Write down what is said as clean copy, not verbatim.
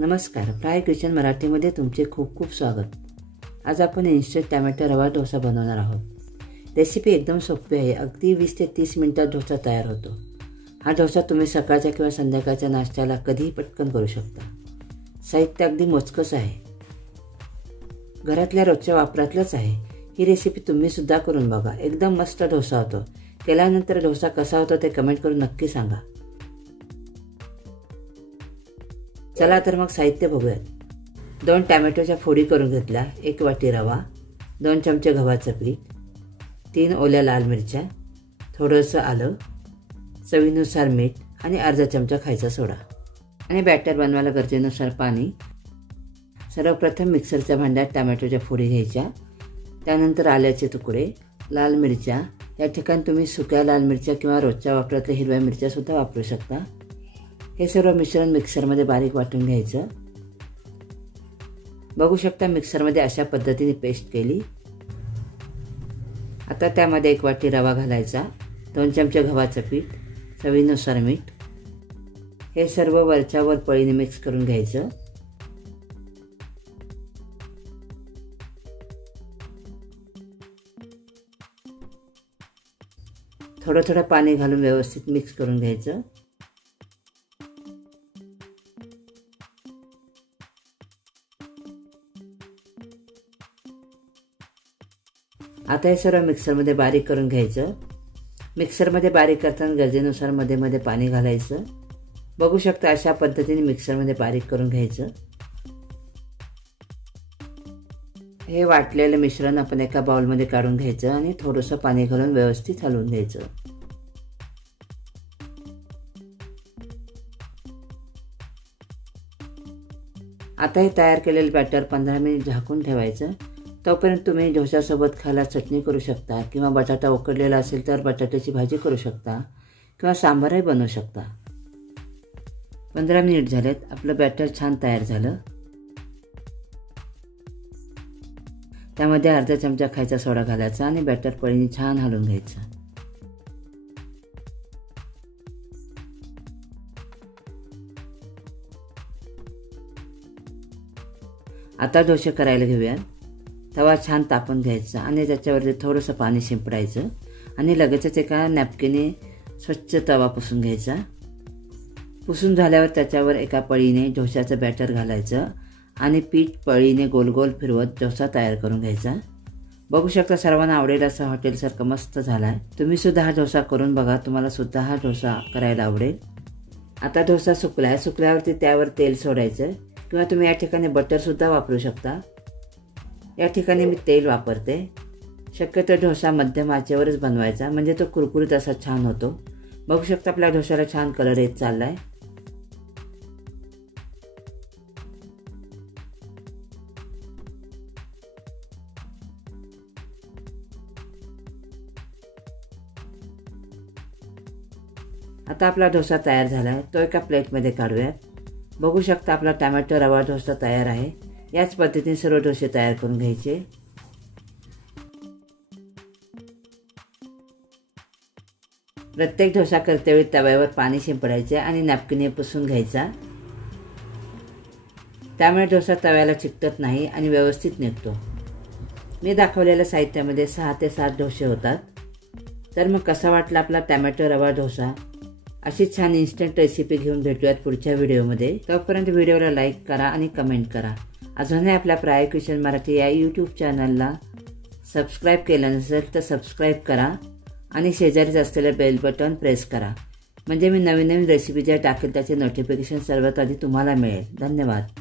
नमस्कार, fry kitchen मराठीमध्ये तुमचे खूप खूप स्वागत। आज आपण इन्स्टंट टोमॅटो रवा डोसा बनवणार आहोत। रेसिपी एकदम सोपी आहे। अगदी 20 ते 30 मिनिटात डोसा तयार होतो। हा डोसा तुम्ही सकाळच्या किंवा संध्याकाळच्या नाश्त्याला कधीही पटकन करू शकता। साहित्य अगदी मोजकंच आहे, घरातल्या रोजच्या वापरातलंच आहे। ही रेसिपी तुम्ही सुद्धा करून बघा, एकदम मस्त डोसा होतो। केल्यानंतर डोसा कसा होतो ते कमेंट करून नक्की सांगा। चला तर मग साहित्य बघूयात। 2 टोमॅटोच्या फोडी करून घेतल्या, 1 वाटी रवा, 2 चमचे गव्हाचं पीठ, 3 ओल्या लाल मिरच्या, थोडंसं आलं, चवीनुसार मीठ आणि अर्धा चमचा खायचा सोडा आणि बॅटर बनवायला गरजेनुसार पाणी। सर्वप्रथम मिक्सरच्या भांड्यात टोमॅटोच्या फोडी घ्यायच्या, त्यानंतर आल्याचे तुकडे, लाल मिरच्या, या ठिकाणी तुम्ही सुक्या लाल मिरच्या किंवा रोजच्या वापरातल्या हिरव्या मिरच्या सुद्धा वापरू शकता। हे सर्व मिश्रण मिक्सरमध्ये बारीक वाटून घ्यायचं। बघू शकता मिक्सरमध्ये अशा पद्धतीने पेस्ट केली। आता त्यामध्ये 1 वाटी रवा घालायचा, 2 चमचे गव्हाचं पीठ, चवीनुसार मीठ। हे सर्व वरच्या वर पळीने मिक्स करून घ्यायचं। थोडं थोडं पाणी घालून व्यवस्थित मिक्स करून घ्यायचं। आता हे सर्व मिक्सरमध्ये बारीक करून घ्यायचं। मिक्सरमध्ये बारीक करताना गरजेनुसार मध्ये मध्ये पाणी घालायचं। बघू शकता अशा पद्धतीने मिक्सरमध्ये बारीक करून घ्यायचं। हे वाटलेलं मिश्रण आपण एका बाउलमध्ये काढून घ्यायचं आणि थोडंसं पाणी घालून व्यवस्थित हलवून घ्यायचं। आता हे तयार केलेलं बॅटर 15 मिनिट झाकून ठेवायचं। तोपर्यंत तुम्ही डोशासोबत खायला चटणी करू शकता किंवा बटाटा उकडलेला असेल तर बटाट्याची भाजी करू शकता किंवा सांबारही बनवू शकता। 15 मिनिट झालेत, आपलं बॅटर छान तयार झालं। त्यामध्ये अर्धा चमचा खायचा सोडा घालायचा आणि बॅटर पळीने छान हलवून घ्यायचं। आता डोसे करायला घेऊया। तवा छान तापून घ्यायचा आणि त्याच्यावरती थोडंसं पाणी शिंपडायचं आणि लगेचच एका नॅपकिनने स्वच्छ तवा पुसून घ्यायचा। पुसून झाल्यावर त्याच्यावर एका पळीने डोशाचं बॅटर घालायचं आणि पीठ पळीने गोल गोल फिरवत डोसा तयार करून घ्यायचा। बघू शकता सर्वांना आवडेल असा हॉटेलसारखा मस्त झालाय। तुम्ही सुद्धा हा डोसा करून बघा, तुम्हाला सुद्धा हा डोसा करायला आवडेल। आता डोसा सुकलाय, सुकल्यावरती त्यावर तेल सोडायचं किंवा तुम्ही या ठिकाणी बटर सुद्धा वापरू शकता। या ठिकाणी मी तेल वापरते। शक्यतो डोसा मध्यम आचेवरच बनवायचा, म्हणजे तो कुरकुरीत असा छान होतो। बघू शकता आपल्या डोशाला छान कलर येत चाललाय। आता आपला डोसा तयार झालाय, तो एका प्लेटमध्ये काढूयात। बघू शकता आपला टोमॅटो रवा डोसा तयार आहे। याच पद्धतीने सर्व डोसे तयार करून घ्यायचे। प्रत्येक डोसा करतेवेळी तव्यावर पाणी शिंपडायचे आणि नॅपकिनने पुसून घ्यायचा। त्यामुळे डोसा तव्याला चिकटत नाही आणि व्यवस्थित निघतो। मी दाखवलेल्या साहित्यामध्ये 6 ते 7 डोसे होतात। तर मग कसा वाटला आपला टोमॅटो रवा डोसा? अशी छान इन्स्टंट रेसिपी घेऊन भेटूयात पुढच्या व्हिडिओमध्ये। तोपर्यंत व्हिडिओला लाईक करा आणि कमेंट करा। अजूनही आपल्या प्रायो किचन मराठी या यूट्यूब चॅनलला सबस्क्राईब केलं नसेल तर सबस्क्राईब करा आणि शेजारीच असलेलं बेल बटन प्रेस करा, म्हणजे मी नवीन नवीन रेसिपी ज्या टाकेल त्याचे नोटिफिकेशन सर्वात आधी तुम्हाला मिळेल। धन्यवाद।